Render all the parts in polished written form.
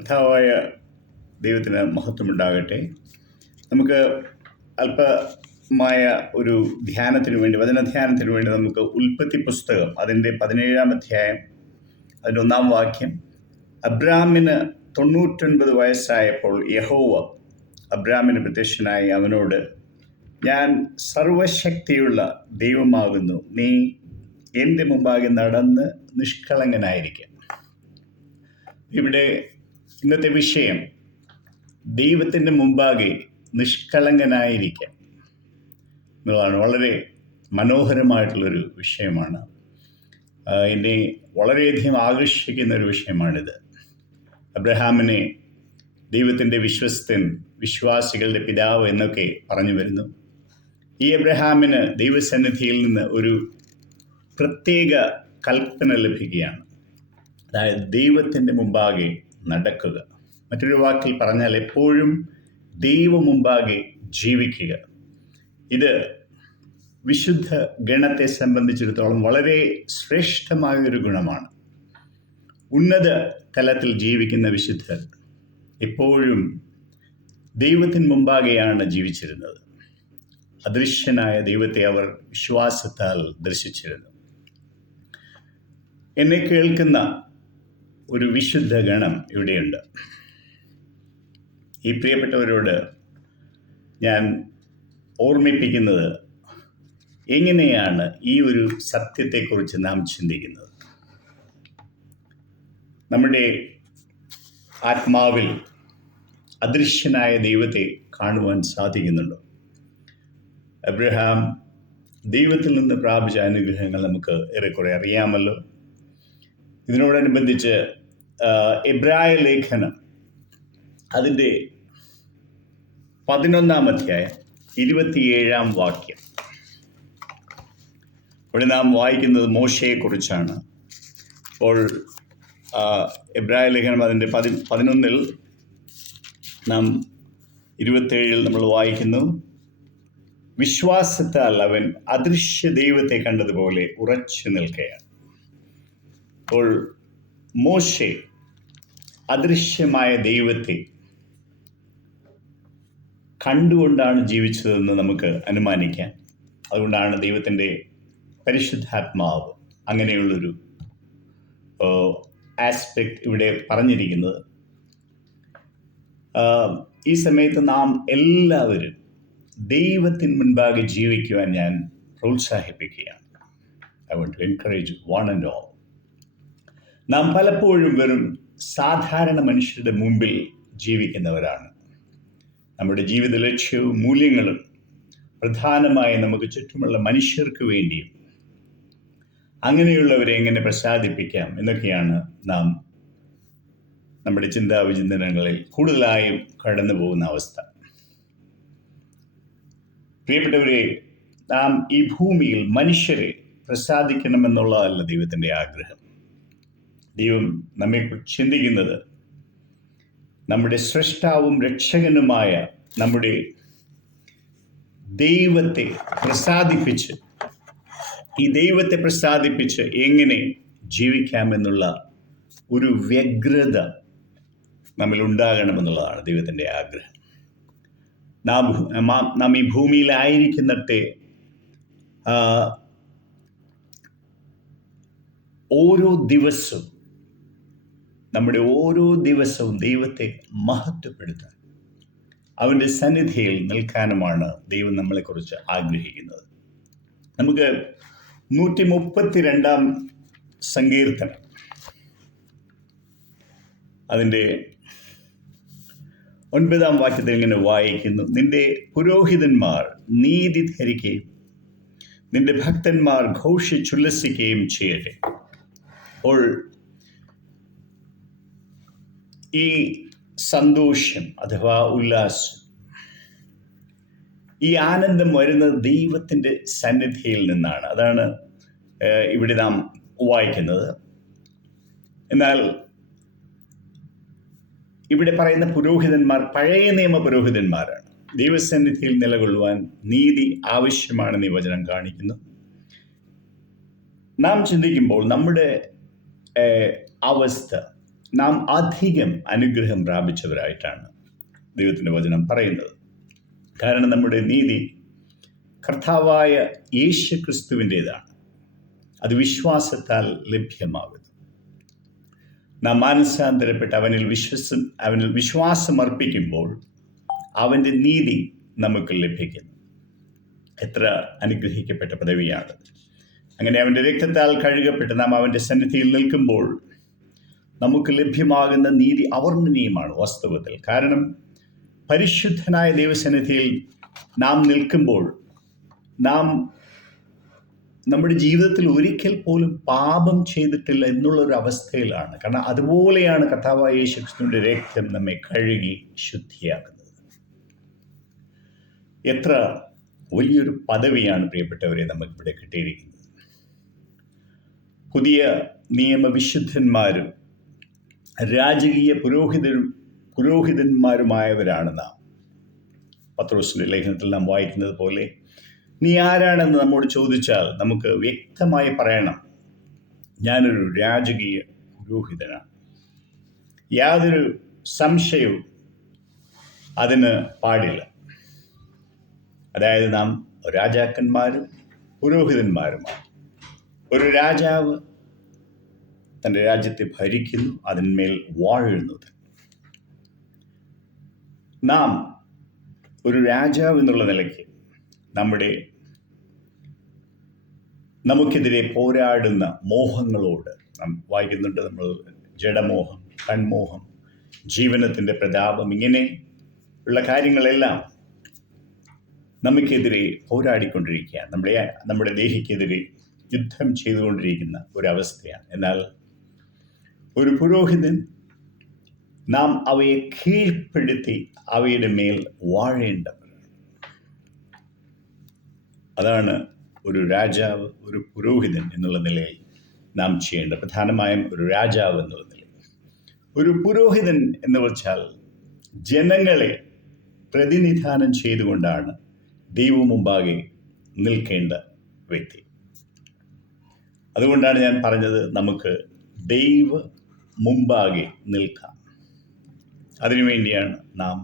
കർത്താവായ ദൈവത്തിന് മഹത്വമുണ്ടാകട്ടെ. നമുക്ക് അല്പമായ ഒരു ധ്യാനത്തിന് വേണ്ടി, വചനധ്യാനത്തിന് വേണ്ടി നമുക്ക് ഉൽപ്പത്തി പുസ്തകം അതിൻ്റെ 17-ാം അധ്യായം അതിൻ്റെ 1-ാം വാക്യം. അബ്രാമിന് 99 വയസ്സായപ്പോൾ യഹോവ അബ്രാമിന് പ്രത്യക്ഷനായി അവനോട്, ഞാൻ സർവശക്തിയുള്ള ദൈവമാകുന്നു, നീ എൻ്റെ മുമ്പാകെ നടന്ന് നിഷ്കളങ്കനായിരിക്കുക. ഇവിടെ ഇന്നത്തെ വിഷയം ദൈവത്തിൻ്റെ മുമ്പാകെ നിഷ്കളങ്കനായിരിക്കാം എന്നുള്ളതാണ്. വളരെ മനോഹരമായിട്ടുള്ളൊരു വിഷയമാണ്. എന്നെ വളരെയധികം ആകർഷിക്കുന്ന ഒരു വിഷയമാണിത്. അബ്രഹാമിനെ ദൈവത്തിൻ്റെ വിശ്വസ്തൻ, വിശ്വാസികളുടെ പിതാവ് എന്നൊക്കെ പറഞ്ഞു വരുന്നു. ഈ അബ്രഹാമിന് ദൈവസന്നിധിയിൽ നിന്ന് ഒരു പ്രത്യേക കൽപ്പന ലഭിക്കുകയാണ്. അതായത് ദൈവത്തിൻ്റെ മുമ്പാകെ നടക്കുക. മറ്റൊരു വാക്കിൽ പറഞ്ഞാൽ എപ്പോഴും ദൈവ മുമ്പാകെ ജീവിക്കുക. ഇത് വിശുദ്ധ ഗണത്തെ സംബന്ധിച്ചിടത്തോളം വളരെ ശ്രേഷ്ഠമായൊരു ഗുണമാണ്. ഉന്നത തലത്തിൽ ജീവിക്കുന്ന വിശുദ്ധർ എപ്പോഴും ദൈവത്തിന് മുമ്പാകെയാണ് ജീവിച്ചിരുന്നത്. അദൃശ്യനായ ദൈവത്തെ അവർ വിശ്വാസത്താൽ ദർശിച്ചിരുന്നു. എന്നെ കേൾക്കുന്ന ഒരു വിശുദ്ധ ഗണം ഇവിടെയുണ്ട്. ഈ പ്രിയപ്പെട്ടവരോട് ഞാൻ ഓർമ്മിപ്പിക്കുന്നത് എങ്ങനെയാണ് ഈ ഒരു സത്യത്തെക്കുറിച്ച് നാം ചിന്തിക്കുന്നത്. നമ്മുടെ ആത്മാവിൽ അദൃശ്യനായ ദൈവത്തെ കാണുവാൻ സാധിക്കുന്നുണ്ടോ? അബ്രഹാം ദൈവത്തിൽ നിന്ന് പ്രാപിച്ച അനുഗ്രഹങ്ങൾ നമുക്ക് ഏറെക്കുറെ അറിയാമല്ലോ. ഇതിനോടനുബന്ധിച്ച് എബ്രായ ലേഖനം അതിൻ്റെ 11-ാം അധ്യായം 27-ാം വാക്യം. ഇവിടെ നാം വായിക്കുന്നത് മോശയെക്കുറിച്ചാണ്. അപ്പോൾ എബ്രായ ലേഖനം അതിൻ്റെ 11-ൽ നാം 27-ൽ നമ്മൾ വായിക്കുന്നു, വിശ്വാസത്താൽ അവൻ അദൃശ്യ ദൈവത്തെ കണ്ടതുപോലെ ഉറച്ചു നിൽക്കുകയാണ്. അപ്പോൾ മോശെ അദൃശ്യമായ ദൈവത്തെ കണ്ടുകൊണ്ടാണ് ജീവിച്ചതെന്ന് നമുക്ക് അനുമാനിക്കാം. അതുകൊണ്ടാണ് ദൈവത്തിൻ്റെ പരിശുദ്ധാത്മാവ് അങ്ങനെയുള്ളൊരു ആസ്പെക്റ്റ് ഇവിടെ പറഞ്ഞിരിക്കുന്നത്. ഈ സമയത്ത് നാം എല്ലാവരും ദൈവത്തിന് മുൻപാകെ ജീവിക്കുവാൻ ഞാൻ പ്രോത്സാഹിപ്പിക്കുകയാണ്. I want to encourage one and all. നാം പലപ്പോഴും വെറും സാധാരണ മനുഷ്യരുടെ മുമ്പിൽ ജീവിക്കുന്നവരാണ്. നമ്മുടെ ജീവിത ലക്ഷ്യവും മൂല്യങ്ങളും പ്രധാനമായി നമുക്ക് ചുറ്റുമുള്ള മനുഷ്യർക്ക് വേണ്ടിയും അങ്ങനെയുള്ളവരെ എങ്ങനെ പ്രസാദിപ്പിക്കാം എന്നൊക്കെയാണ് നാം നമ്മുടെ ചിന്താവിചിന്തനങ്ങളിൽ കൂടുതലായും കടന്നു പോകുന്ന അവസ്ഥ. പ്രിയപ്പെട്ടവരെ, നാം ഈ ഭൂമിയിൽ മനുഷ്യരെ പ്രസാദിക്കണമെന്നുള്ളതല്ല ദൈവത്തിൻ്റെ ആഗ്രഹം. ദൈവം നമ്മെക്കുറിച്ച് ചിന്തിക്കുന്നത് നമ്മുടെ സ്രഷ്ടാവും രക്ഷകനുമായ നമ്മുടെ ദൈവത്തെ പ്രസാദിപ്പിച്ച്, ഈ ദൈവത്തെ പ്രസാദിപ്പിച്ച് എങ്ങനെ ജീവിക്കാമെന്നുള്ള ഒരു വ്യഗ്രത നമ്മിൽ ഉണ്ടാകണമെന്നുള്ളതാണ് ദൈവത്തിൻ്റെ ആഗ്രഹം. നാം ഈ ഭൂമിയിലായിരിക്കുന്നിടത്തെ ഓരോ ദിവസവും നമ്മുടെ ഓരോ ദിവസവും ദൈവത്തെ മഹത്വപ്പെടുത്താൻ, അവൻ്റെ സന്നിധിയിൽ നിൽക്കാനുമാണ് ദൈവം നമ്മളെക്കുറിച്ച് ആഗ്രഹിക്കുന്നത്. നമുക്ക് 132-ാം സങ്കീർത്തനം അതിൻ്റെ 9-ാം വാക്യത്തിൽ ഇങ്ങനെ വായിക്കുന്നു, നിന്റെ പുരോഹിതന്മാർ നീതി ധരിക്കുകയും നിന്റെ ഭക്തന്മാർ ഘോഷിച്ചുല്ലസിക്കുകയും ചെയ്യട്ടെ. അപ്പോൾ ഈ സന്തോഷം അഥവാ ഉല്ലാസം, ഈ ആനന്ദം വരുന്നത് ദൈവത്തിൻ്റെ സന്നിധിയിൽ നിന്നാണ്. അതാണ് ഇവിടെ നാം വായിക്കുന്നത്. എന്നാൽ ഇവിടെ പറയുന്ന പുരോഹിതന്മാർ പഴയ നിയമ പുരോഹിതന്മാരാണ്. ദൈവസന്നിധിയിൽ നിലകൊള്ളുവാൻ നീതി ആവശ്യമാണെന്ന് ഈ വചനം കാണിക്കുന്നു. നാം ചിന്തിക്കുമ്പോൾ നമ്മുടെ അവസ്ഥ നാം അധികം അനുഗ്രഹം പ്രാപിച്ചവരായിട്ടാണ് ദൈവത്തിൻ്റെ വചനം പറയുന്നത്. കാരണം നമ്മുടെ നീതി കർത്താവായ യേശു ക്രിസ്തുവിൻ്റേതാണ്. അത് വിശ്വാസത്താൽ ലഭ്യമാകുന്നു. നാം മാനസാന്തരപ്പെട്ട് അവനിൽ വിശ്വാസം അർപ്പിക്കുമ്പോൾ അവൻ്റെ നീതി നമുക്ക് ലഭിക്കുന്നു. എത്ര അനുഗ്രഹിക്കപ്പെട്ട പദവിയാണ്! അങ്ങനെ അവൻ്റെ രക്തത്താൽ കഴുകപ്പെട്ട് നാം അവൻ്റെ സന്നിധിയിൽ നിൽക്കുമ്പോൾ നമുക്ക് ലഭ്യമാകുന്ന നീതി അവർണ്ണനീയമാണ് വാസ്തവത്തിൽ. കാരണം പരിശുദ്ധനായ ദൈവസന്നിധിയിൽ നാം നിൽക്കുമ്പോൾ നാം നമ്മുടെ ജീവിതത്തിൽ ഒരിക്കൽ പോലും പാപം ചെയ്തിട്ടില്ല എന്നുള്ളൊരു അവസ്ഥയിലാണ്. കാരണം അതുപോലെയാണ് കർത്താവായ യേശു ക്രിസ്തുവിൻ്റെ രക്തം നമ്മെ കഴുകി ശുദ്ധിയാക്കുന്നത്. എത്ര വലിയൊരു പദവിയാണ് പ്രിയപ്പെട്ടവരെ നമുക്കിവിടെ കിട്ടിയിരിക്കുന്നത്. പുതിയ നിയമവിശുദ്ധന്മാരും രാജകീയ പുരോഹിതന്മാരുമായവരാണ് നാം. പത്രോസിൻ്റെ ലേഖനത്തിൽ നാം വായിക്കുന്നത് പോലെ, നീ ആരാണെന്ന് നമ്മോട് ചോദിച്ചാൽ നമുക്ക് വ്യക്തമായി പറയണം, ഞാനൊരു രാജകീയ പുരോഹിതനാണ്. യാതൊരു സംശയവും അതിന് പാടില്ല. അതായത് നാം രാജാക്കന്മാരും പുരോഹിതന്മാരുമാണ്. ഒരു രാജാവ് തൻ്റെ രാജ്യത്തെ ഭരിക്കുന്നു, അതിന്മേൽ വാഴുന്നത്. നാം ഒരു രാജാവ് എന്നുള്ള നിലയ്ക്ക് നമുക്കെതിരെ പോരാടുന്ന മോഹങ്ങളോട് നാം വായിക്കുന്നുണ്ട്. നമ്മൾ ജഡമോഹം, കൺമോഹം, ജീവനത്തിൻ്റെ പ്രതാപം, ഇങ്ങനെ ഉള്ള കാര്യങ്ങളെല്ലാം നമുക്കെതിരെ പോരാടിക്കൊണ്ടിരിക്കുകയാണ്. നമ്മുടെ ദേഹിക്കെതിരെ യുദ്ധം ചെയ്തുകൊണ്ടിരിക്കുന്ന ഒരവസ്ഥയാണ്. എന്നാൽ ഒരു പുരോഹിതൻ നാം അവയെ കീഴ്പ്പെടുത്തി അവയുടെ മേൽ വാഴേണ്ടവരാണ്. അതാണ് ഒരു രാജാവ്, ഒരു പുരോഹിതൻ എന്നുള്ള നിലയിൽ നാം ചെയ്യേണ്ട. പ്രധാനമായും ഒരു രാജാവ് എന്നുള്ള നിലയിൽ. ഒരു പുരോഹിതൻ എന്ന് വെച്ചാൽ ജനങ്ങളെ പ്രതിനിധാനം ചെയ്തുകൊണ്ടാണ് ദൈവം മുമ്പാകെ നിൽക്കേണ്ട വ്യക്തി. അതുകൊണ്ടാണ് ഞാൻ പറഞ്ഞത്, നമുക്ക് ദൈവ മുമ്പാകെ നിൽക്കാം. അതിനുവേണ്ടിയാണ് നാം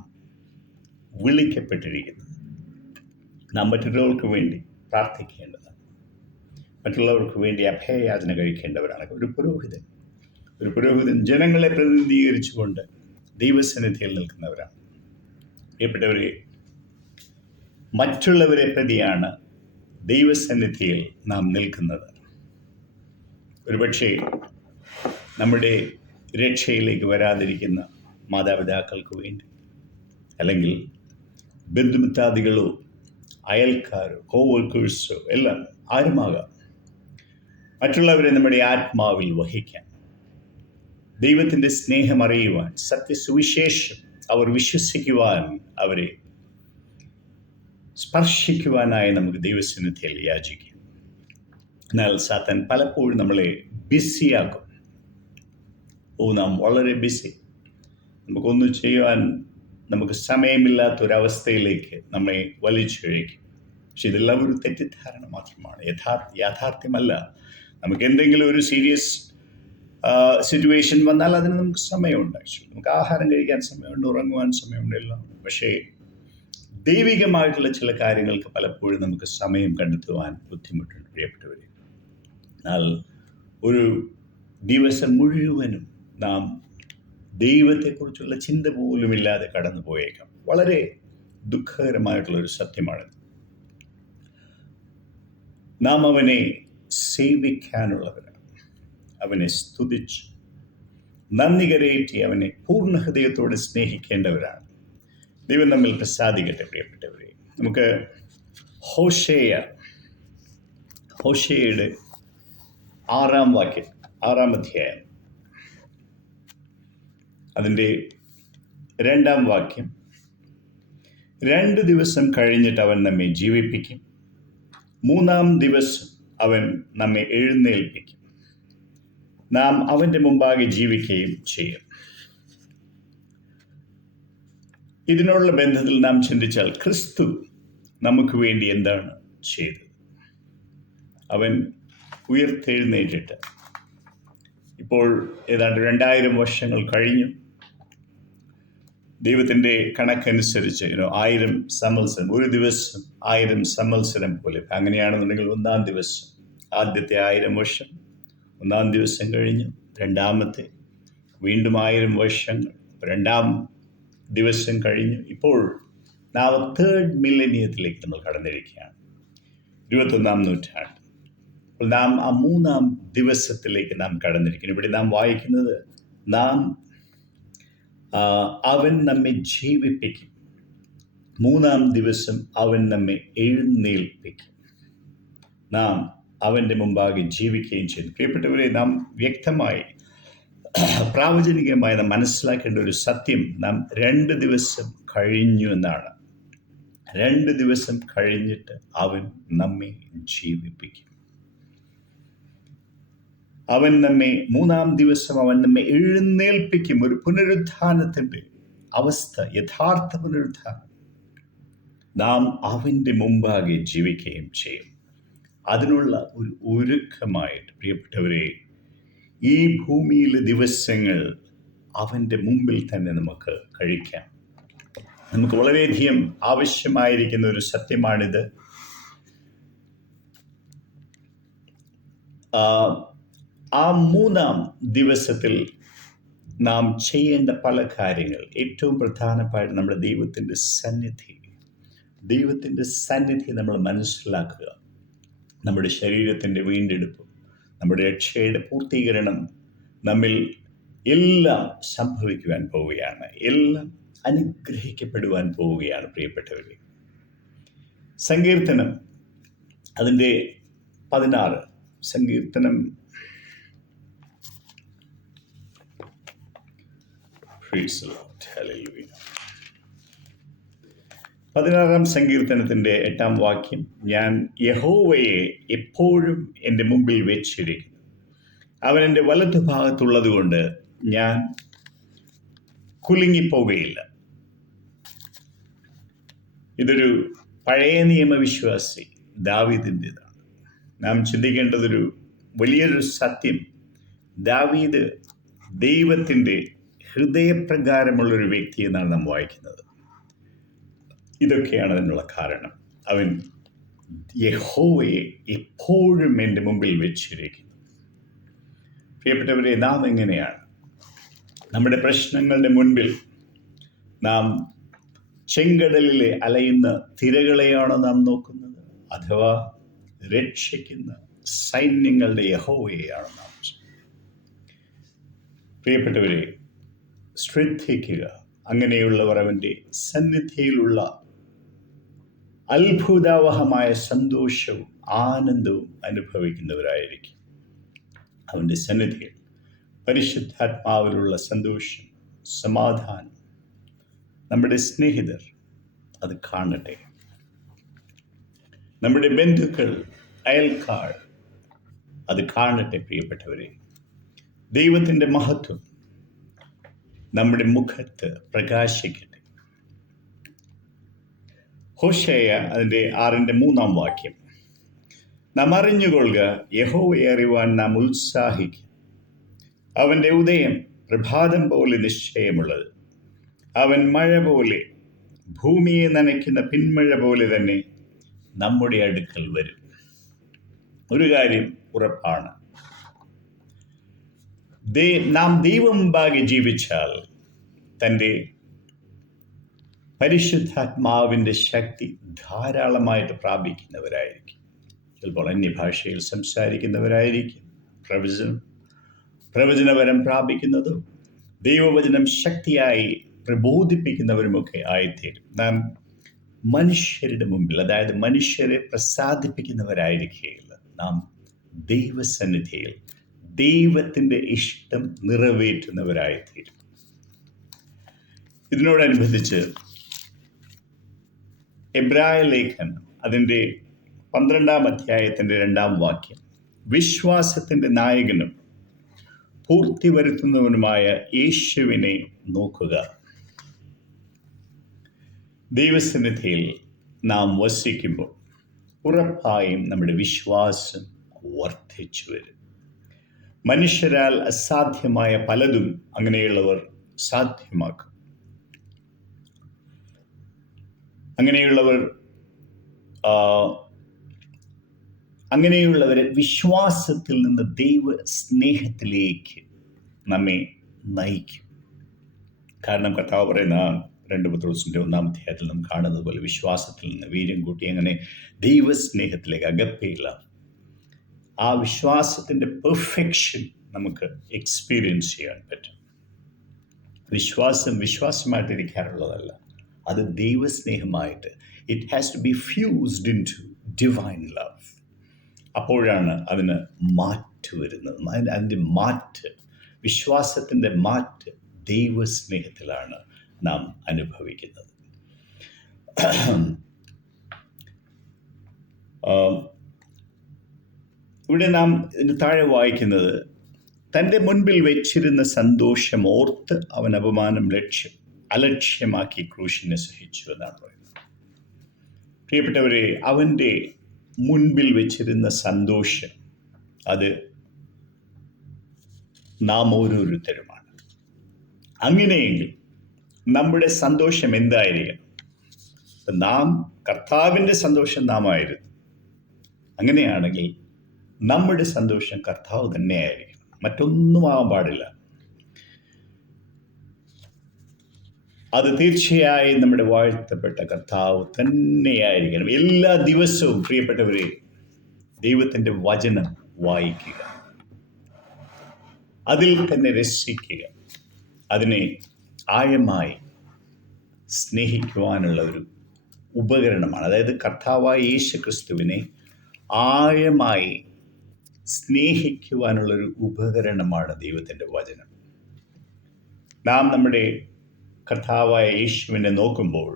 വിളിക്കപ്പെട്ടിരിക്കുന്നത്. നാം മറ്റുള്ളവർക്ക് വേണ്ടി പ്രാർത്ഥിക്കേണ്ടതാണ്. മറ്റുള്ളവർക്ക് വേണ്ടി അഭയയാചന കഴിക്കേണ്ടവരാണ് ഒരു പുരോഹിതൻ ജനങ്ങളെ പ്രതിനിധീകരിച്ചുകൊണ്ട് ദൈവസന്നിധിയിൽ നിൽക്കുന്നവരാണ്. പ്രിയപ്പെട്ടവരെ, മറ്റുള്ളവരെ പ്രതിയാണ് ദൈവസന്നിധിയിൽ നാം നിൽക്കുന്നത്. ഒരുപക്ഷെ നമ്മുടെ രക്ഷയിലേക്ക് വരാതിരിക്കുന്ന മാതാപിതാക്കൾക്ക് വേണ്ടി, അല്ലെങ്കിൽ ബന്ധുമിത്രാദികളോ അയൽക്കാരോ കോവർക്കേഴ്സോ എല്ലാം ആരുമാകാം, മറ്റുള്ളവരെ നമ്മുടെ ആത്മാവിൽ വഹിക്കാൻ, ദൈവത്തിൻ്റെ സ്നേഹം അറിയുവാൻ, സത്യസുവിശേഷം അവർ വിശ്വസിക്കുവാൻ, അവരെ സ്പർശിക്കുവാനായി നമുക്ക് ദൈവസന്നിധിയിൽ യാചിക്കാം. എന്നാൽ സാത്താൻ പലപ്പോഴും നമ്മളെ ബിസിയാക്കും. നാം വളരെ ബിസി, നമുക്കൊന്നും ചെയ്യുവാൻ നമുക്ക് സമയമില്ലാത്തൊരവസ്ഥയിലേക്ക് നമ്മെ വലിച്ചിഴയ്ക്കും. പക്ഷെ ഇതെല്ലാം ഒരു തെറ്റിദ്ധാരണ മാത്രമാണ്, യാഥാർത്ഥ്യമല്ല. നമുക്ക് എന്തെങ്കിലും ഒരു സീരിയസ് സിറ്റുവേഷൻ വന്നാൽ അതിന് നമുക്ക് സമയമുണ്ട്. ആക്ച്വലി നമുക്ക് ആഹാരം കഴിക്കാൻ സമയമുണ്ട്, ഉറങ്ങുവാൻ സമയമുണ്ട്, എല്ലാം. പക്ഷേ ദൈവികമായിട്ടുള്ള ചില കാര്യങ്ങൾക്ക് പലപ്പോഴും നമുക്ക് സമയം കണ്ടെത്തുവാൻ ബുദ്ധിമുട്ടുണ്ട് പ്രിയപ്പെട്ടവരെ. എന്നാൽ ഒരു ദിവസം മുഴുവനും നാം ദൈവത്തെക്കുറിച്ചുള്ള ചിന്ത പോലുമില്ലാതെ കടന്നു പോയേക്കാം. വളരെ ദുഃഖകരമായിട്ടുള്ളൊരു സത്യമാണിത്. നാം അവനെ സേവിക്കാനുള്ളവരാണ്. അവനെ സ്തുതിച്ച് നന്ദി കരയേറ്റി അവനെ പൂർണ്ണ ഹൃദയത്തോടെ സ്നേഹിക്കേണ്ടവരാണ്. ദൈവം നമ്മിൽ പ്രസാദിക്കട്ടെ പ്രിയപ്പെട്ടവരെ. നമുക്ക് ഹോശേയയുടെ 6 അധ്യായം, അതിൻ്റെ 2 വാക്യം. 2 ദിവസം കഴിഞ്ഞിട്ട് അവൻ നമ്മെ ജീവിപ്പിക്കും, 3-ാം ദിവസം അവൻ നമ്മെ എഴുന്നേൽപ്പിക്കും, നാം അവൻ്റെ മുമ്പാകെ ജീവിക്കുകയും ചെയ്യും. ഇതിനുള്ള ബന്ധത്തിൽ നാം ചിന്തിച്ചാൽ, ക്രിസ്തു നമുക്ക് വേണ്ടി എന്താണ് ചെയ്തത്? അവൻ ഉയർത്തെഴുന്നേറ്റിട്ട് ഇപ്പോൾ ഏതാണ്ട് 2000 വർഷങ്ങൾ കഴിഞ്ഞു. ദൈവത്തിൻ്റെ കണക്കനുസരിച്ച് 1000 സംവത്സരം, ഒരു ദിവസം 1000 സംവത്സരം പോലെ. അങ്ങനെയാണെന്നുണ്ടെങ്കിൽ ഒന്നാം ദിവസം, ആദ്യത്തെ 1000 വർഷം ഒന്നാം ദിവസം കഴിഞ്ഞു. രണ്ടാമത്തെ വീണ്ടും 1000 വർഷങ്ങൾ, രണ്ടാം ദിവസം കഴിഞ്ഞു. ഇപ്പോൾ നാം തേർഡ് മില്ലേനിയത്തിലേക്ക് നമ്മൾ കടന്നിരിക്കുകയാണ്, 21-ാം നൂറ്റാണ്ട്. അപ്പോൾ നാം ആ മൂന്നാം ദിവസത്തിലേക്ക് നാം കടന്നിരിക്കുന്നു. ഇവിടെ നാം വായിക്കുന്നത്, അവൻ നമ്മെ ജീവിപ്പിക്കും, മൂന്നാം ദിവസം അവൻ നമ്മെ എഴുന്നേൽപ്പിക്കും, നാം അവൻ്റെ മുമ്പാകെ ജീവിക്കുകയും ചെയ്യുന്നു. പ്രിയപ്പെട്ടവരെ, നാം വ്യക്തമായി പ്രാവചനികമായി നാം മനസ്സിലാക്കേണ്ട ഒരു സത്യം, നാം 2 ദിവസം കഴിഞ്ഞു എന്നാണ്. 2 ദിവസം കഴിഞ്ഞിട്ട് അവൻ നമ്മെ ജീവിപ്പിക്കും. അവൻ നമ്മെ, മൂന്നാം ദിവസം അവൻ നമ്മെ എഴുന്നേൽപ്പിക്കും. ഒരു പുനരുത്ഥാനത്തിൻ്റെ അവസ്ഥ, യഥാർത്ഥ പുനരുത്ഥാനം. നാം അവൻ്റെ മുമ്പാകെ ജീവിക്കുകയും ചെയ്യും. അതിനുള്ള ഒരു ഒരുക്കമായിട്ട് പ്രിയപ്പെട്ടവരെ, ഈ ഭൂമിയിലെ ദിവസങ്ങൾ അവൻ്റെ മുമ്പിൽ തന്നെ നമുക്ക് കഴിക്കാം. നമുക്ക് വളരെയധികം ആവശ്യമായിരിക്കുന്ന ഒരു സത്യമാണിത്. ആ മൂന്നാം ദിവസത്തിൽ നാം ചെയ്യേണ്ട പല കാര്യങ്ങൾ, ഏറ്റവും പ്രധാനമായിട്ട് നമ്മുടെ ദൈവത്തിൻ്റെ സന്നിധി നമ്മൾ മനസ്സിലാക്കുക. നമ്മുടെ ശരീരത്തിൻ്റെ വീണ്ടെടുപ്പും നമ്മുടെ രക്ഷയുടെ പൂർത്തീകരണം നമ്മിൽ എല്ലാം സംഭവിക്കുവാൻ പോവുകയാണ്. എല്ലാം അനുഗ്രഹിക്കപ്പെടുവാൻ പോവുകയാണ് പ്രിയപ്പെട്ടവരെ. സങ്കീർത്തനം അതിൻ്റെ 16, സങ്കീർത്തനം 16-ാം സങ്കീർത്തനത്തിൻ്റെ 8-ാം വാക്യം, ഞാൻ യഹോവയെ എപ്പോഴും എൻ്റെ മുമ്പിൽ വെച്ചിരിക്കുന്നു, അവൻ എൻ്റെ വലതുഭാഗത്തുള്ളത് കൊണ്ട് ഞാൻ കുലുങ്ങിപ്പോവുകയില്ല. ഇതൊരു പഴയ നിയമവിശ്വാസി ദാവീദിൻ്റെതാണ്. നാം ചിന്തിക്കേണ്ടതൊരു വലിയൊരു സത്യം, ദാവീദ് ദൈവത്തിൻ്റെ ഹൃദയപ്രകാരമുള്ളൊരു വ്യക്തി എന്നാണ് നാം വായിക്കുന്നത്. ഇതൊക്കെയാണ് അതിനുള്ള കാരണം. അവൻ യഹോവയെ എപ്പോഴും എൻ്റെ മുമ്പിൽ വെച്ചിരിക്കുന്നു. പ്രിയപ്പെട്ടവരെ, നാം എങ്ങനെയാണ്? നമ്മുടെ പ്രശ്നങ്ങളുടെ മുൻപിൽ നാം ചെങ്കടലിലെ അലയുന്ന തിരകളെയാണോ നാം നോക്കുന്നത്, അഥവാ രക്ഷിക്കുന്ന സൈന്യങ്ങളുടെ യഹോവയെയാണോ നാം? പ്രിയപ്പെട്ടവരെ, ശ്രദ്ധിക്കുക. അങ്ങനെയുള്ളവർ അവൻ്റെ സന്നിധിയിലുള്ള അത്ഭുതാവഹമായ സന്തോഷവും ആനന്ദവും അനുഭവിക്കുന്നവരായിരിക്കും. അവൻ്റെ സന്നിധിയിൽ പരിശുദ്ധാത്മാവിലുള്ള സന്തോഷം, സമാധാനം നമ്മുടെ സ്നേഹിതർ അത് കാണട്ടെ. നമ്മുടെ ബന്ധുക്കൾ, അയൽക്കാർ അത് കാണട്ടെ. പ്രിയപ്പെട്ടവരെ, ദൈവത്തിൻ്റെ മഹത്വം നമ്മുടെ മുഖത്ത് പ്രകാശിക്കട്ടെ. ഹോശേയ അതിൻ്റെ 6-ന്റെ 3-ാം വാക്യം, നാം അറിഞ്ഞുകൊള്ളുക, യഹോവയെ അറിയുവാൻ നാം ഉത്സാഹിക്കും. അവൻ്റെ ഉദയം പ്രഭാതം പോലെ നിശ്ചയമുള്ളത്. അവൻ മഴ പോലെ, ഭൂമിയെ നനയ്ക്കുന്ന പിന്മഴ പോലെ തന്നെ നമ്മുടെ അടുക്കൽ വരും. ഒരു കാര്യം ഉറപ്പാണ്, നാം ദൈവം മുമ്പാകെ ജീവിച്ചാൽ തൻ്റെ പരിശുദ്ധാത്മാവിൻ്റെ ശക്തി ധാരാളമായിട്ട് പ്രാപിക്കുന്നവരായിരിക്കും. ചിലപ്പോൾ അന്യഭാഷയിൽ സംസാരിക്കുന്നവരായിരിക്കും, പ്രവചനപരം പ്രാപിക്കുന്നതും ദൈവവചനം ശക്തിയായി പ്രബോധിപ്പിക്കുന്നവരുമൊക്കെ ആയിത്തീരും. നാം മനുഷ്യരുടെ മുമ്പിൽ, അതായത് മനുഷ്യരെ പ്രസാദിപ്പിക്കുന്നവരായിരിക്കുകയില്ല. നാം ദൈവസന്നിധിയിൽ ദൈവത്തിൻ്റെ ഇഷ്ടം നിറവേറ്റുന്നവരായിത്തീരും. ഇതിനോടനുബന്ധിച്ച് എബ്രായ ലേഖനം അതിൻ്റെ 12-ാം അധ്യായത്തിൻ്റെ 2-ാം വാക്യം, വിശ്വാസത്തിൻ്റെ നായകനും പൂർത്തി വരുത്തുന്നവനുമായ യേശുവിനെ നോക്കുക. ദൈവസന്നിധിയിൽ നാം വസിക്കുമ്പോൾ ഉറപ്പായും നമ്മുടെ വിശ്വാസം വർദ്ധിച്ചു വരും. മനുഷ്യരാൽ അസാധ്യമായ പലതും അങ്ങനെയുള്ളവർ സാധ്യമാക്കും. അങ്ങനെയുള്ളവരെ വിശ്വാസത്തിൽ നിന്ന് ദൈവ സ്നേഹത്തിലേക്ക് നമ്മെ നയിക്കും. കാരണം കർത്താവ് പറയുന്ന 2 പത്രോസിൻ്റെ 1-ാം അധ്യായത്തിൽ നാം കാണുന്നത് പോലെ വിശ്വാസത്തിൽ നിന്ന് വീര്യം കൂട്ടി അങ്ങനെ ദൈവസ്നേഹത്തിലേക്ക് അഗപ്പയില്ല ആ വിശ്വാസത്തിൻ്റെ പെർഫെക്ഷൻ നമുക്ക് എക്സ്പീരിയൻസ് ചെയ്യാൻ പറ്റും. വിശ്വാസമായിട്ടിരിക്കാനുള്ളതല്ല, അത് ദൈവസ്നേഹമായിട്ട് it has to be fused into divine love. അപ്പോഴാണ് അതിന് മാറ്റ് വരുന്നത്. അതിൻ്റെ മാറ്റ്, വിശ്വാസത്തിൻ്റെ മാറ്റ് ദൈവസ്നേഹത്തിലാണ് നാം അനുഭവിക്കുന്നത്. ഇവിടെ നാം ഇതിന് താഴെ വായിക്കുന്നത്, തൻ്റെ മുൻപിൽ വെച്ചിരുന്ന സന്തോഷം ഓർത്ത് അവൻ അപമാനം അലക്ഷ്യമാക്കി ക്രൂശിനെ സഹിച്ചു എന്നാണ് പറയുന്നത്. പ്രിയപ്പെട്ടവരെ, അവൻ്റെ മുൻപിൽ വെച്ചിരുന്ന സന്തോഷം അത് നാം ഓരോരുത്തരുമാണ്. അങ്ങനെയെങ്കിൽ നമ്മുടെ സന്തോഷം എന്തായിരിക്കണം? നാം കർത്താവിൻ്റെ സന്തോഷം നാം ആയിരുന്നു. അങ്ങനെയാണെങ്കിൽ നമ്മുടെ സന്തോഷം കർത്താവ് തന്നെയായിരിക്കണം, മറ്റൊന്നും ആവാൻ പാടില്ല. അത് തീർച്ചയായും നമ്മുടെ വാഴ്ത്തപ്പെട്ട കർത്താവ് തന്നെയായിരിക്കണം. എല്ലാ ദിവസവും പ്രിയപ്പെട്ടവരെ ദൈവത്തിൻ്റെ വചനം വായിക്കുക, അതിൽ തന്നെ രസിക്കുക, അതിനെ ആഴമായി സ്നേഹിക്കുവാനുള്ള ഒരു ഉപകരണമാണ്. അതായത് കർത്താവായ യേശു ക്രിസ്തുവിനെ ആഴമായി സ്നേഹിക്കുവാനുള്ളൊരു ഉപകരണമാണ് ദൈവത്തിൻ്റെ വചനം. നാം നമ്മുടെ കർത്താവായ യേശുവിനെ നോക്കുമ്പോൾ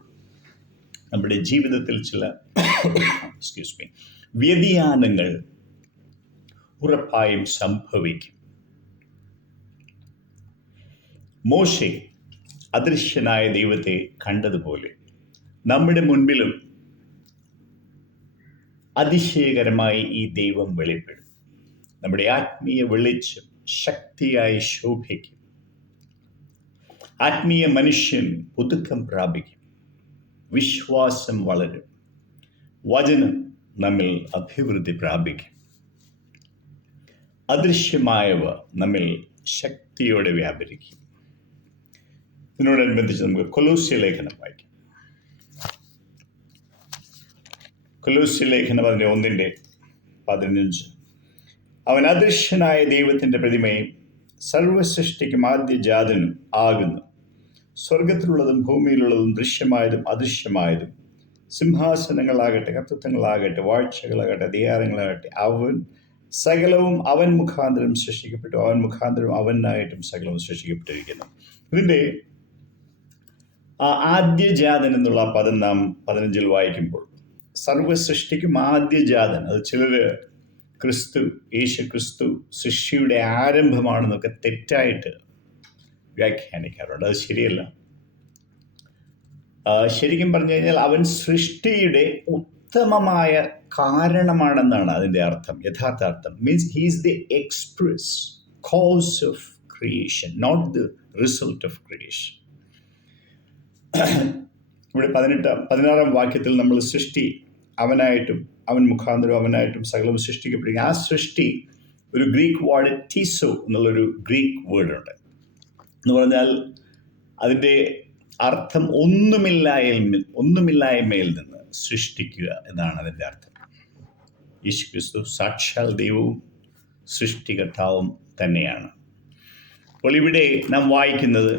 നമ്മുടെ ജീവിതത്തിൽ ചില വ്യതിയാനങ്ങൾ ഉറപ്പായും സംഭവിക്കും. മോശെ അദൃശ്യനായ ദൈവത്തെ കണ്ടതുപോലെ നമ്മുടെ മുൻപിലും അതിശയകരമായി ഈ ദൈവം വെളിപ്പെടും. നമ്മുടെ ആത്മീയ വെളിച്ചം ശക്തിയായി ശോഭിക്കും. ആത്മീയ മനുഷ്യൻ പുതുക്കം പ്രാപിക്കും. വിശ്വാസം വളരും. വചനം നമ്മിൽ അഭിവൃദ്ധി പ്രാപിക്കും. അദൃശ്യമായവ നമ്മിൽ ശക്തിയോടെ വ്യാപരിക്കും. ഇതിനോടനുബന്ധിച്ച് നമുക്ക് കൊലോസ്യ ലേഖനം വായിക്കാം. കൊലോസ്യ ലേഖനം 1:15. അവൻ അദൃശ്യനായ ദൈവത്തിൻ്റെ പ്രതിമയും സർവസൃഷ്ടിക്കും ആദ്യജാതനും ആകുന്നു. സ്വർഗത്തിലുള്ളതും ഭൂമിയിലുള്ളതും ദൃശ്യമായതും അദൃശ്യമായതും, സിംഹാസനങ്ങളാകട്ടെ, കർത്തൃത്വങ്ങളാകട്ടെ, വാഴ്ചകളാകട്ടെ, അധികാരങ്ങളാകട്ടെ, സകലവും അവൻ മുഖാന്തരം സൃഷ്ടിക്കപ്പെട്ടു. അവൻ മുഖാന്തരം അവനായിട്ടും സകലവും സൃഷ്ടിക്കപ്പെട്ടിരിക്കുന്നു. ഇതിൻ്റെ ആദ്യജാതൻ എന്നുള്ള പദം നാം 15 വായിക്കുമ്പോൾ സർവസൃഷ്ടിക്കും ആദ്യജാതൻ, അത് ചിലർ യേശു ക്രിസ്തു സൃഷ്ടിയുടെ ആരംഭമാണെന്നൊക്കെ തെറ്റായിട്ട് വ്യാഖ്യാനിക്കാറുണ്ട്. അത് ശരിയല്ല. ശരിക്കും പറഞ്ഞു കഴിഞ്ഞാൽ അവൻ സൃഷ്ടിയുടെ ഉത്തമമായ കാരണമാണെന്നാണ് അതിൻ്റെ അർത്ഥം. യഥാർത്ഥ അർത്ഥം means he is the express cause of creation, not the result of creation. ഇവിടെ 16-ാം വാക്യത്തിൽ നമ്മൾ സൃഷ്ടി അവനായിട്ടും അവൻ മുഖാന്തരം അവനായിട്ടും സകലവും സൃഷ്ടിക്കപ്പെടുക. ആ സൃഷ്ടി ഒരു ഗ്രീക്ക് വേർഡ് ടീസോ എന്നുള്ളൊരു ഗ്രീക്ക് വേർഡുണ്ട്. എന്ന് പറഞ്ഞാൽ അതിൻ്റെ അർത്ഥം ഒന്നുമില്ലായ്മയിൽ നിന്ന് സൃഷ്ടിക്കുക എന്നാണ് അതിൻ്റെ അർത്ഥം. യേശുക്രിസ്തു സാക്ഷാൽ ദൈവവും സൃഷ്ടികർത്താവും തന്നെയാണ്. അപ്പോൾ ഇവിടെ നാം വായിക്കുന്നത്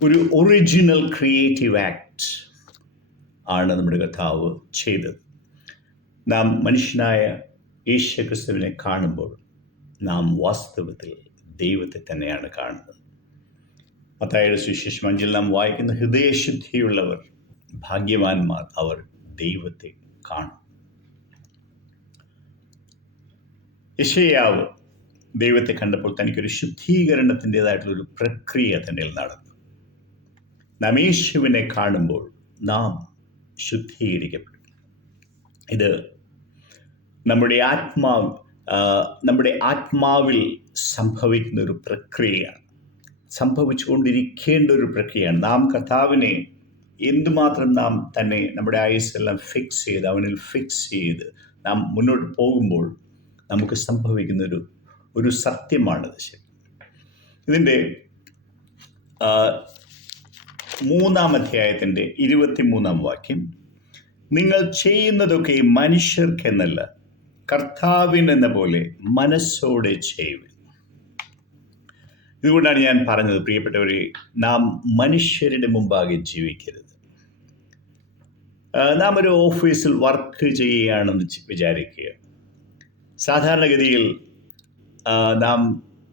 ഒരു ഒറിജിനൽ ക്രിയേറ്റീവ് ആക്ട് ആണ് നമ്മുടെ കർത്താവ് ചെയ്തത്. നാം മനുഷ്യനായ യേശുക്രിസ്തുവിനെ കാണുമ്പോൾ നാം വാസ്തവത്തിൽ ദൈവത്തെ തന്നെയാണ് കാണുന്നത്. മത്തായിയുടെ സുവിശേഷം 5 നാം വായിക്കുന്ന, ഹൃദയശുദ്ധിയുള്ളവർ ഭാഗ്യവാന്മാർ, അവർ ദൈവത്തെ കാണും. യെശയ്യാവ് ദൈവത്തെ കണ്ടപ്പോൾ തനിക്കൊരു ശുദ്ധീകരണത്തിൻ്റെതായിട്ടുള്ളൊരു പ്രക്രിയ തന്നിൽ നടന്നു. നാം യേശുവിനെ കാണുമ്പോൾ നാം ശുദ്ധീകരിക്കപ്പെടും. ഇത് നമ്മുടെ ആത്മാവ്, നമ്മുടെ ആത്മാവിൽ സംഭവിക്കുന്ന ഒരു പ്രക്രിയയാണ്, സംഭവിച്ചുകൊണ്ടിരിക്കേണ്ട ഒരു പ്രക്രിയയാണ്. നാം കർത്താവിനെ എന്തുമാത്രം നാം തന്നെ നമ്മുടെ ആയുസ്സെല്ലാം ഫിക്സ് ചെയ്ത് അവനിൽ ഫിക്സ് ചെയ്ത് നാം മുന്നോട്ട് പോകുമ്പോൾ നമുക്ക് സംഭവിക്കുന്ന ഒരു സത്യമാണിത്. ശരി, ഇതിൻ്റെ 3-ാം അധ്യായത്തിൻ്റെ 23-ാം വാക്യം, നിങ്ങൾ ചെയ്യുന്നതൊക്കെ മനുഷ്യർക്കെന്നല്ല കർത്താവിനെന്ന പോലെ മനസ്സോടെ ചെയ്യുവിൻ. ഇതുകൊണ്ടാണ് ഞാൻ പറഞ്ഞത്, പ്രിയപ്പെട്ടവരെ, നാം മനുഷ്യരുടെ മുമ്പാകെ ജീവിക്കരുത്. നാം ഒരു ഓഫീസിൽ വർക്ക് ചെയ്യുകയാണെന്ന് വിചാരിക്കുക. സാധാരണഗതിയിൽ നാം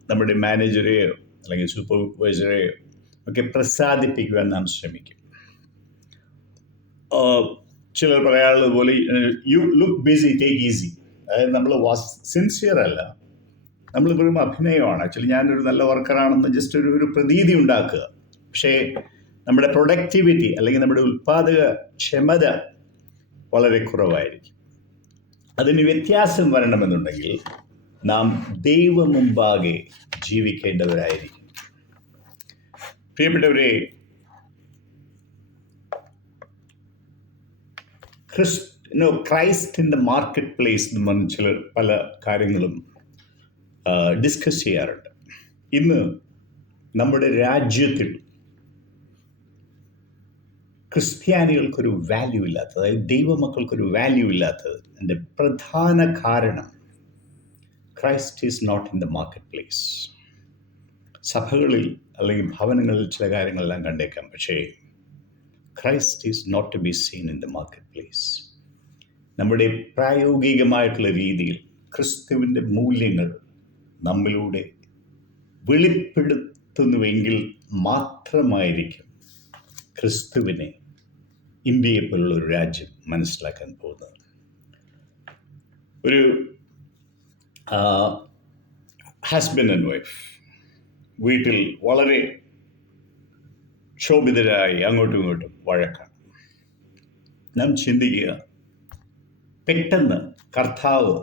നമ്മുടെ മാനേജരെയോ അല്ലെങ്കിൽ സൂപ്പർവൈസറെയോ ഒക്കെ പ്രസാദിപ്പിക്കുവാൻ നാം ശ്രമിക്കും. ചിലർ പറയാനുള്ളത് പോലെ you look busy, take easy. അതായത് നമ്മൾ സിൻസിയർ അല്ല, നമ്മൾ വെറും അഭിനയമാണ്. ആക്ച്വലി ഞാനൊരു നല്ല വർക്കറാണെന്ന് ജസ്റ്റ് ഒരു പ്രതീതി ഉണ്ടാക്കുക. പക്ഷേ നമ്മുടെ പ്രൊഡക്ടിവിറ്റി അല്ലെങ്കിൽ നമ്മുടെ ഉൽപ്പാദക ക്ഷമത വളരെ കുറവായിരിക്കും. അതിന് വ്യത്യാസം വരണമെന്നുണ്ടെങ്കിൽ നാം ദൈവം മുമ്പാകെ ജീവിക്കേണ്ടവരായിരിക്കും. പ്രിയപ്പെട്ടവരെ, Christ in the market place എന്ന് പറഞ്ഞ് ചിലർ പല കാര്യങ്ങളും ഡിസ്കസ് ചെയ്യാറുണ്ട്. ഇന്ന് നമ്മുടെ രാജ്യത്തിൽ ക്രിസ്ത്യാനികൾക്കൊരു വാല്യൂ ഇല്ലാത്തത്, അതായത് ദൈവമക്കൾക്കൊരു വാല്യൂ ഇല്ലാത്തത് എൻ്റെ പ്രധാന കാരണം Christ is not in the market place. സഭകളിൽ അല്ലെങ്കിൽ ഭവനങ്ങളിൽ ചില കാര്യങ്ങളെല്ലാം കണ്ടേക്കാം, പക്ഷേ Christ is not to be seen in the market place. നമ്മുടെ പ്രായോഗികമായിട്ടുള്ള രീതിയിൽ ക്രിസ്തുവിൻ്റെ മൂല്യങ്ങൾ നമ്മിലൂടെ വെളിപ്പെടുത്തുന്നുവെങ്കിൽ മാത്രമായിരിക്കും ക്രിസ്തുവിനെ ഇന്ത്യയെ പോലുള്ള ഒരു രാജ്യം മനസ്സിലാക്കാൻ പോകുന്നത്. ഒരു ഹസ്ബൻഡ് ആൻഡ് വൈഫ് വീട്ടിൽ വളരെ ക്ഷോഭിതരായി അങ്ങോട്ടും ഇങ്ങോട്ടും വഴക്കാണ്. നാം ചിന്തിക്കുക, പെട്ടെന്ന് കർത്താവ്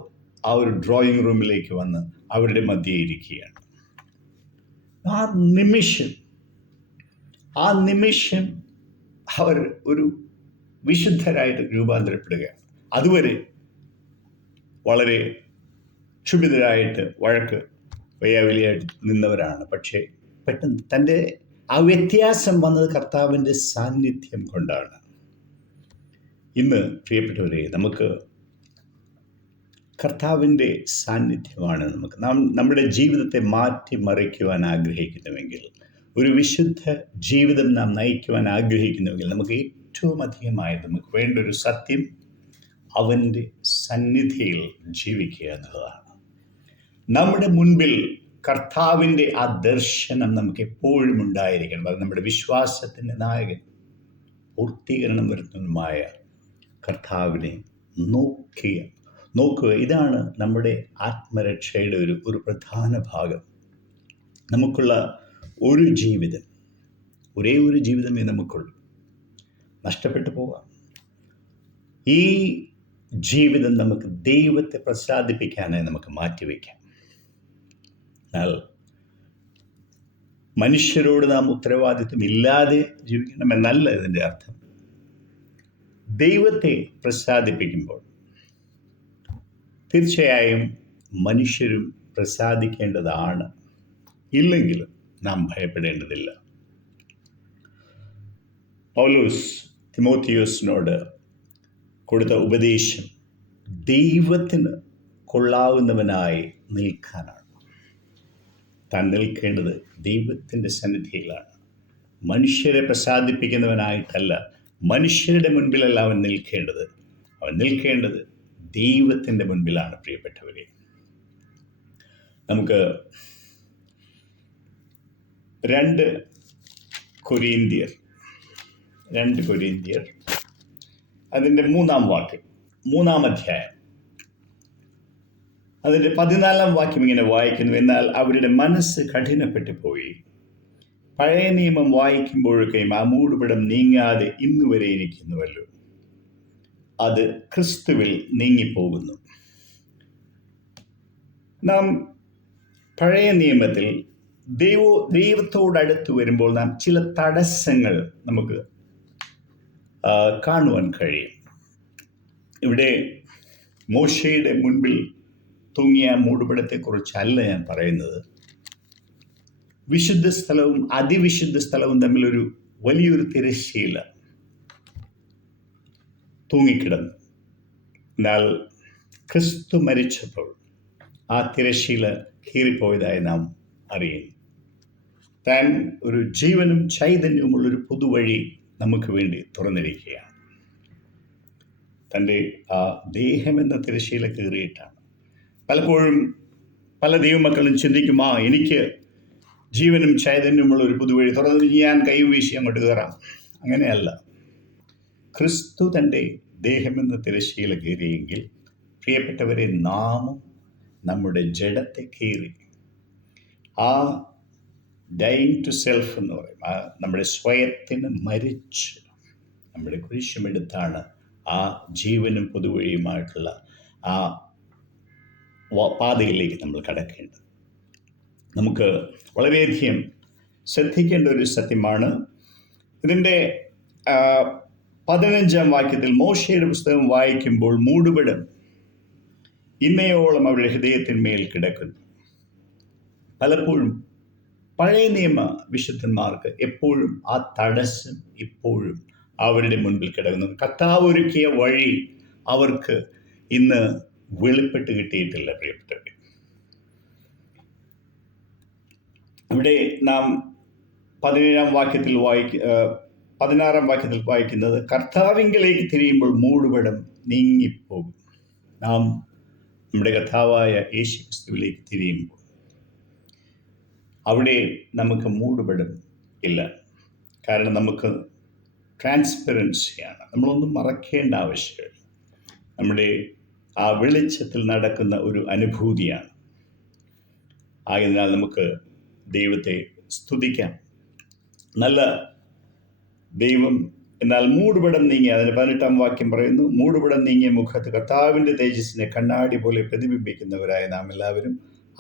ആ ഒരു ഡ്രോയിങ് റൂമിലേക്ക് വന്ന് അവരുടെ മധ്യേ ഇരിക്കുകയാണ്. ആ നിമിഷം അവർ ഒരു വിശുദ്ധരായിട്ട് രൂപാന്തരപ്പെടുകയാണ്. അതുവരെ വളരെ ക്ഷുഭിതരായിട്ട് വഴക്ക് വയ്യാവലിയായിട്ട് നിന്നവരാണ്. പക്ഷേ പെട്ടെന്ന് തൻ്റെ ആ വ്യത്യാസം വന്നത് കർത്താവിൻ്റെ സാന്നിധ്യം കൊണ്ടാണ്. ഇന്ന് പ്രിയപ്പെട്ടവരെ, നമുക്ക് കർത്താവിൻ്റെ സാന്നിധ്യമാണ് നാം നമ്മുടെ ജീവിതത്തെ മാറ്റിമറിക്കുവാൻ ആഗ്രഹിക്കുന്നുവെങ്കിൽ, ഒരു വിശുദ്ധ ജീവിതം നാം നയിക്കുവാൻ ആഗ്രഹിക്കുന്നുവെങ്കിൽ, നമുക്ക് ഏറ്റവും അധികമായി നമുക്ക് വേണ്ട ഒരു സത്യം അവൻ്റെ സന്നിധിയിൽ ജീവിക്കുക എന്നുള്ളതാണ്. നമ്മുടെ മുൻപിൽ കർത്താവിൻ്റെ ആ ദർശനം നമുക്ക് എപ്പോഴും ഉണ്ടായിരിക്കണം. അത് നമ്മുടെ വിശ്വാസത്തിൻ്റെ നായകൻ, പൂർത്തീകരണം വരുന്നതുമായ കർത്താവിനെ നോക്കുക. ഇതാണ് നമ്മുടെ ആത്മരക്ഷയുടെ ഒരു പ്രധാന ഭാഗം. നമുക്കുള്ള ഒരു ജീവിതം, ഒരേ ഒരു ജീവിതമേ നമുക്കുള്ളൂ. നഷ്ടപ്പെട്ടു പോകാം. ഈ ജീവിതം നമുക്ക് ദൈവത്തെ പ്രസാദിപ്പിക്കാനായി നമുക്ക് മാറ്റിവെക്കാം. എന്നാൽ മനുഷ്യരോട് നാം ഉത്തരവാദിത്വം ഇല്ലാതെ ജീവിക്കണമെന്നല്ല ഇതിൻ്റെ അർത്ഥം. ദൈവത്തെ പ്രസാദിപ്പിക്കുമ്പോൾ തീർച്ചയായും മനുഷ്യരും പ്രസാദിക്കേണ്ടതാണ്. ഇല്ലെങ്കിലും നാം ഭയപ്പെടേണ്ടതില്ല. പൗലോസ് തിമോത്തിയോസിനോട് കൊടുത്ത ഉപദേശം ദൈവത്തിന് കൊള്ളാവുന്നവനായി നിൽക്കാനാണ്. താൻ നിൽക്കേണ്ടത് ദൈവത്തിൻ്റെ സന്നിധിയിലാണ്. മനുഷ്യരെ പ്രസാദിപ്പിക്കുന്നവനായിട്ടല്ല, മനുഷ്യരുടെ മുൻപിലല്ല അവൻ നിൽക്കേണ്ടത് ദൈവത്തിൻ്റെ മുൻപിലാണ്. പ്രിയപ്പെട്ടവരെ, നമുക്ക് 2 കൊരിന്ത്യർ അതിൻ്റെ 3-ാം വാക്യം, 3-ാം അധ്യായം, അതിൻ്റെ 14-ാം വാക്യം ഇങ്ങനെ വായിക്കുന്നു: എന്നാൽ അവരുടെ മനസ്സ് കഠിനപ്പെട്ടു പോയി. പഴയ നിയമം വായിക്കുമ്പോഴൊക്കെയും ആ മൂടുപടം നീങ്ങാതെ ഇന്നുവരെ ഇരിക്കുന്നുവല്ലോ. അത് ക്രിസ്തുവിൽ നീങ്ങിപ്പോകുന്നു. നാം പഴയ നിയമത്തിൽ ദൈവത്തോടടുത്ത് വരുമ്പോൾ നാം ചില തടസ്സങ്ങൾ നമുക്ക് കാണുവാൻ കഴിയും. ഇവിടെ മോശയുടെ മുൻപിൽ തൂങ്ങിയ മൂടുപടത്തെക്കുറിച്ചല്ല ഞാൻ പറയുന്നത്. വിശുദ്ധ സ്ഥലവും അതിവിശുദ്ധ സ്ഥലവും തമ്മിലൊരു വലിയൊരു തിരശ്ശീല തൂങ്ങിക്കിടന്നു. എന്നാൽ ക്രിസ്തു മരിച്ചപ്പോൾ ആ തിരശ്ശീല കീറിപ്പോയതായി നാം അറിയുന്നു. താൻ ഒരു ജീവനും ചൈതന്യവുമുള്ളൊരു പുതുവഴി നമുക്ക് വേണ്ടി തുറന്നിരിക്കുകയാണ്. തൻ്റെ ആ ദേഹമെന്ന തിരശ്ശീല കീറിയിട്ടാണ്. പലപ്പോഴും പല ദൈവമക്കളും ചിന്തിക്കും, എനിക്ക് ജീവനും ചൈതന്യമുള്ള ഒരു പുതുവഴി തുറന്നു, ഞാൻ കൈയും വീശി അങ്ങോട്ട് കയറാം. അങ്ങനെയല്ല. ക്രിസ്തു തൻ്റെ ദേഹമെന്ന തിരശ്ശീല കീറിയെങ്കിൽ പ്രിയപ്പെട്ടവരെ, നാമും നമ്മുടെ ജഡത്തെ കീറി ആ ഡൈയിങ് ടു സെൽഫ് എന്ന് പറയും, നമ്മുടെ സ്വയത്തിന് മരിച്ച് നമ്മുടെ കുരിശുമെടുത്താണ് ആ ജീവനും പുതുവഴിയുമായിട്ടുള്ള ആ പാതയിലേക്ക് നമ്മൾ കടക്കേണ്ടത്. നമുക്ക് വളരെയധികം ശ്രദ്ധിക്കേണ്ട ഒരു സത്യമാണ്. ഇതിൻ്റെ 15-ാം വാക്യത്തിൽ മോശയുടെ പുസ്തകം വായിക്കുമ്പോൾ മൂടുപടം ഇന്നയോളം അവരുടെ ഹൃദയത്തിന്മേൽ കിടക്കുന്നു. പലപ്പോഴും പഴയ നിയമ വിശുദ്ധന്മാർക്ക് എപ്പോഴും ആ തടസ്സം ഇപ്പോഴും അവരുടെ മുൻപിൽ കിടക്കുന്നു. കർത്താവ് ഒരുക്കിയ വഴി അവർക്ക് ഇന്ന് വെളിപ്പെട്ട് കിട്ടിയിട്ടില്ല. പ്രിയപ്പെട്ടവരെ, ഇവിടെ നാം 16-ാം വാക്യത്തിൽ വായിക്കുന്നത്, കർത്താവിങ്കലേക്ക് തിരിയുമ്പോൾ മൂടുപടം നീങ്ങിപ്പോകും. നാം നമ്മുടെ കർത്താവായ യേശു ക്രിസ്തുവിലേക്ക് തിരിയുമ്പോൾ അവിടെ നമുക്ക് മൂടുപടം ഇല്ല. കാരണം നമുക്ക് ട്രാൻസ്പെറൻസിയാണ്. നമ്മളൊന്നും മറക്കേണ്ട ആവശ്യമില്ല. നമ്മുടെ ആ വെളിച്ചത്തിൽ നടക്കുന്ന ഒരു അനുഭൂതിയാണ്. ആയതിനാൽ നമുക്ക് ദൈവത്തെ സ്തുതിക്കാം. നല്ല ദൈവം. എന്നാൽ മൂടുപടം നീങ്ങി, അതിന് 18-ാം വാക്യം പറയുന്നു, മൂടുപടം നീങ്ങിയ മുഖത്ത് കർത്താവിൻ്റെ തേജസ്സിനെ കണ്ണാടി പോലെ പ്രതിബിംബിക്കുന്നവരായ നാം എല്ലാവരും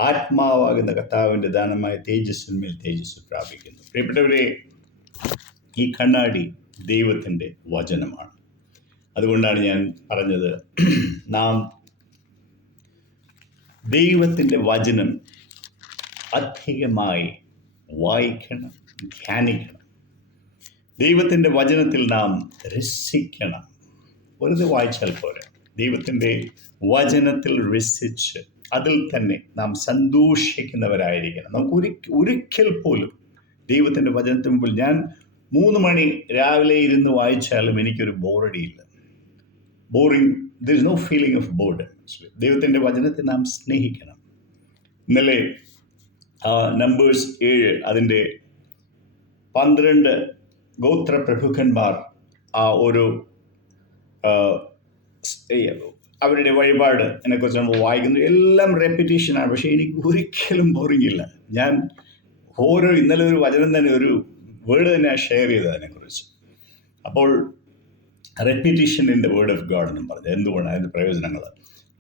ആത്മാവാകുന്ന കർത്താവിൻ്റെ ദാനമായ തേജസ്സിന്മേൽ തേജസ് പ്രാപിക്കുന്നു. പ്രിയപ്പെട്ടവരെ, ഈ കണ്ണാടി ദൈവത്തിൻ്റെ വചനമാണ്. അതുകൊണ്ടാണ് ഞാൻ പറഞ്ഞത്, നാം ദൈവത്തിൻ്റെ വചനം അധികമായി വായിക്കണം, ധ്യാനിക്കണം. ദൈവത്തിൻ്റെ വചനത്തിൽ നാം രസിക്കണം. വെറുതെ വായിച്ചാൽ പോരാ. ദൈവത്തിൻ്റെ വചനത്തിൽ രസിച്ച് അതിൽ തന്നെ നാം സന്തോഷിക്കുന്നവരായിരിക്കണം. നമുക്ക് ഒരിക്കൽ പോലും ദൈവത്തിൻ്റെ വചനത്തിന് മുമ്പിൽ ഞാൻ 3 മണി രാവിലെ ഇരുന്ന് വായിച്ചാലും എനിക്കൊരു ബോറടിയില്ല. there is no feeling of boredom. ദൈവത്തിൻ്റെ വചനത്തെ നാം സ്നേഹിക്കണം. ഇന്നലെ നമ്പേഴ്സ് 7 അതിൻ്റെ 12 ഗോത്ര പ്രഭുക്കന്മാർ ഒരു അവരുടെ വഴിപാട് എന്നെക്കുറിച്ച് നമ്മൾ വായിക്കുന്നു. എല്ലാം റെപ്പിറ്റീഷനാണ്. പക്ഷേ എനിക്ക് ഒരിക്കലും ബോറിംഗ് ഇല്ല. ഞാൻ ഇന്നലെ ഒരു വചനം തന്നെ, ഒരു വേർഡ് തന്നെ ഷെയർ ചെയ്തത് അതിനെക്കുറിച്ച്. അപ്പോൾ repetition in the word of God എന്നും പറഞ്ഞത് എന്തുകൊണ്ടാണ്, അതിൻ്റെ പ്രയോജനങ്ങൾ.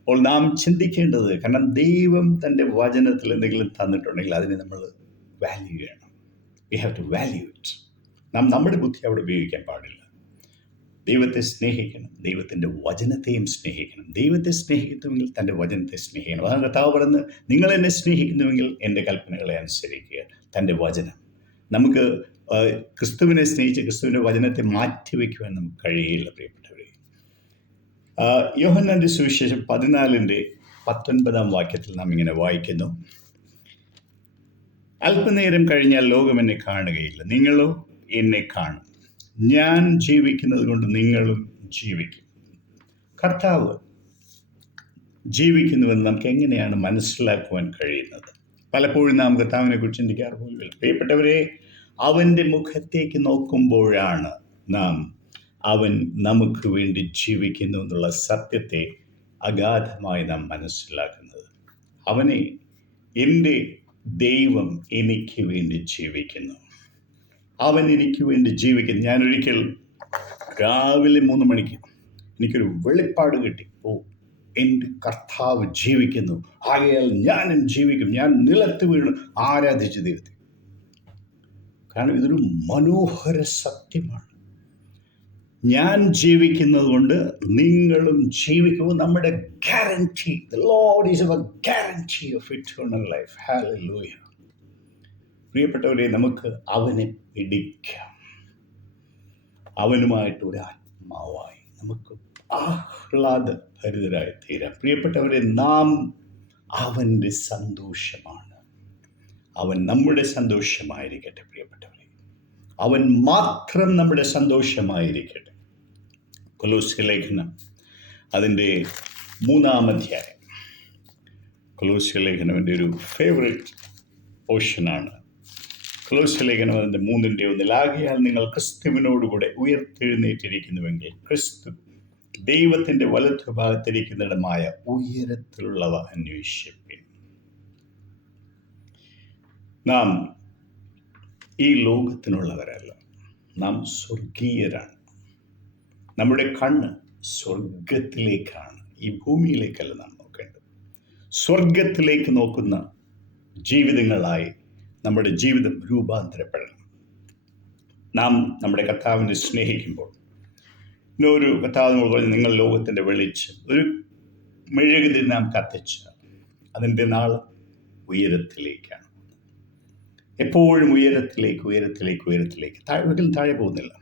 അപ്പോൾ നാം ചിന്തിക്കേണ്ടത്, കാരണം ദൈവം തൻ്റെ വചനത്തിൽ എന്തെങ്കിലും തന്നിട്ടുണ്ടെങ്കിൽ അതിനെ നമ്മൾ വാല്യൂ ചെയ്യണം. We have to value it. നാം നമ്മുടെ ബുദ്ധി അവിടെ ഉപയോഗിക്കാൻ പാടില്ല. ദൈവത്തെ സ്നേഹിക്കണം, ദൈവത്തിൻ്റെ വചനത്തെയും സ്നേഹിക്കണം. ദൈവത്തെ സ്നേഹിക്കുന്നുവെങ്കിൽ തൻ്റെ വചനത്തെ സ്നേഹിക്കണം. അതാണ് കർത്താവ് പറയുന്നത്, നിങ്ങൾ എന്നെ സ്നേഹിക്കുന്നുവെങ്കിൽ എൻ്റെ കൽപ്പനകളെ അനുസരിക്കുക. തൻ്റെ വചനം. നമുക്ക് ക്രിസ്തുവിനെ സ്നേഹിച്ച് ക്രിസ്തുവിൻ്റെ വചനത്തെ മാറ്റിവെക്കുവാൻ നമുക്ക് കഴിയില്ല. പ്രിയപ്പെട്ടവരെ, യോഹന്നാൻ്റെ സുവിശേഷം 14-ാം വാക്യത്തിൽ നാം ഇങ്ങനെ വായിക്കുന്നു, അല്പനേരം കഴിഞ്ഞാൽ ലോകം എന്നെ കാണുകയില്ല, നിങ്ങളോ എന്നെ കാണും. ഞാൻ ജീവിക്കുന്നത് കൊണ്ട് നിങ്ങളും ജീവിക്കും. കർത്താവ് ജീവിക്കുന്നുവെന്ന് നമുക്ക് എങ്ങനെയാണ് മനസ്സിലാക്കുവാൻ കഴിയുന്നത്? പലപ്പോഴും നാം കർത്താവിനെ കുറിച്ച് ചിന്തിക്കാറ് പോലുമില്ല. പ്രിയപ്പെട്ടവരെ, അവൻ്റെ മുഖത്തേക്ക് നോക്കുമ്പോഴാണ് നാം അവൻ നമുക്ക് വേണ്ടി ജീവിക്കുന്നു എന്നുള്ള സത്യത്തെ അഗാധമായി നാം മനസ്സിലാക്കുന്നത്. അവനെ, എൻ്റെ ദൈവം എനിക്ക് വേണ്ടി ജീവിക്കുന്നു, അവൻ എനിക്ക് വേണ്ടി ജീവിക്കുന്നു. ഞാനൊരിക്കൽ രാവിലെ 3 മണിക്ക് എനിക്കൊരു വെളിപ്പാട് കിട്ടി. എൻ്റെ കർത്താവ് ജീവിക്കുന്നു, ആകയാൽ ഞാനും ജീവിക്കും. ഞാൻ നിലത്ത് വീണ് ആരാധിച്ചു ദൈവത്തെ. കാരണം ഇതൊരു മനോഹര സത്യമാണ്. ഞാൻ ജീവിക്കുന്നത് കൊണ്ട് നിങ്ങളും ജീവിക്കുമ്പോൾ നമ്മുടെ guarantee, the Lord is our guarantee of eternal life. Hallelujah. പ്രിയപ്പെട്ടവരെ, നമുക്ക് അവനെ പിടിക്കാം. അവനുമായിട്ട് ഒരു ആത്മാവായി നമുക്ക് ആഹ്ലാദഭരിതരായി തീരാം. പ്രിയപ്പെട്ടവരെ, നാം അവൻ്റെ സന്തോഷമാണ്. അവൻ നമ്മുടെ സന്തോഷമായിരിക്കട്ടെ. പ്രിയപ്പെട്ടവരെ, അവൻ മാത്രം നമ്മുടെ സന്തോഷമായിരിക്കട്ടെ. കൊലോസ്യ ലേഖനം അതിൻ്റെ 3-ാം അധ്യായം. കൊലോസ്യ ലേഖനം എൻ്റെ ഒരു ഫേവറേറ്റ് പോർഷനാണ്. കൊലോസ്യ ലേഖനം അതിൻ്റെ 3:1. ആകയാൽ നിങ്ങൾ ക്രിസ്തുവിനോടുകൂടെ ഉയർത്തെഴുന്നേറ്റിരിക്കുന്നുവെങ്കിൽ ക്രിസ്തു ദൈവത്തിൻ്റെ വലത്തുഭാഗത്തിരിക്കുന്നിടമായ ഉയരത്തിലുള്ളവ അന്വേഷിപ്പിൻ. നാം ഈ ലോകത്തിനുള്ളവരല്ല, നാം സ്വർഗീയരാണ്. നമ്മുടെ കണ്ണ് സ്വർഗത്തിലേക്കാണ്, ഈ ഭൂമിയിലേക്കല്ല നാം നോക്കേണ്ടത്. സ്വർഗത്തിലേക്ക് നോക്കുന്ന ജീവിതങ്ങളായി നമ്മുടെ ജീവിതം രൂപാന്തരപ്പെടണം. നാം നമ്മുടെ കർത്താവിനെ സ്നേഹിക്കുമ്പോൾ, ഒരു കർത്താവിനോട് പറഞ്ഞ്, നിങ്ങൾ ലോകത്തിൻ്റെ വെളിച്ചം, ഒരു മെഴുകുതിരി നാം കത്തിച്ച് അതിൻ്റെ നാൾ ഉയരത്തിലേക്കാണ്. എപ്പോഴും ഉയരത്തിലേക്ക് ഉയരത്തിലേക്ക് ഉയരത്തിലേക്ക്, ഒരിക്കലും താഴെ പോകുന്നില്ല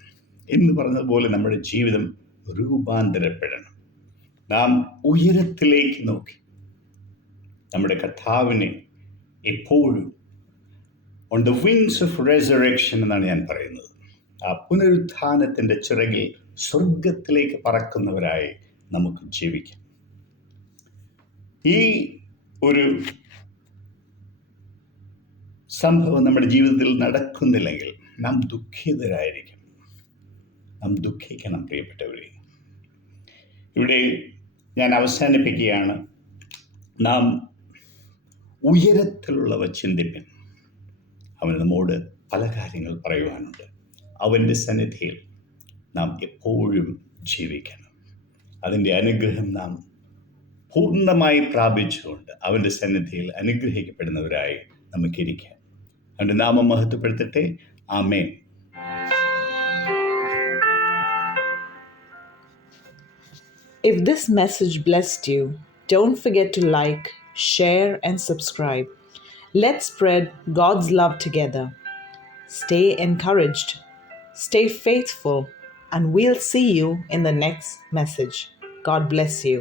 എന്ന് പറഞ്ഞതുപോലെ നമ്മുടെ ജീവിതം രൂപാന്തരപ്പെടണം. നാം ഉയരത്തിലേക്ക് നോക്കി നമ്മുടെ കർത്താവിനെ എപ്പോഴും on the wings of resurrection എന്നാണ് ഞാൻ പറയുന്നത്. ആ പുനരുത്ഥാനത്തിൻ്റെ ചിറകിൽ സ്വർഗത്തിലേക്ക് പറക്കുന്നവരായി നമുക്ക് ജീവിക്കാം. ഈ ഒരു സംഭവം നമ്മുടെ ജീവിതത്തിൽ നടക്കുന്നില്ലെങ്കിൽ നാം ദുഃഖിതരായിരിക്കും. നാം ദുഃഖിക്കണം പ്രിയപ്പെട്ടവരെ. ഇവിടെ ഞാൻ അവസാനിപ്പിക്കുകയാണ്. നാം ഉയരത്തിലുള്ളവ ചിന്തിപ്പിൻ. അവൻ നമ്മോട് പല കാര്യങ്ങൾ പറയുവാനുണ്ട്. അവൻ്റെ സന്നിധിയിൽ നാം എപ്പോഴും ജീവിക്കണം. അതിൻ്റെ അനുഗ്രഹം നാം പൂർണ്ണമായി പ്രാപിച്ചുകൊണ്ട് അവൻ്റെ സന്നിധിയിൽ അനുഗ്രഹിക്കപ്പെടുന്നവരായി നമുക്കിരിക്കാം. അവൻ്റെ നാമം മഹത്വപ്പെടുത്തട്ടെ. ആമേൻ. If this message blessed you, don't forget to like, share, and subscribe. Let's spread God's love together. Stay encouraged, stay faithful, and we'll see you in the next message. God bless you.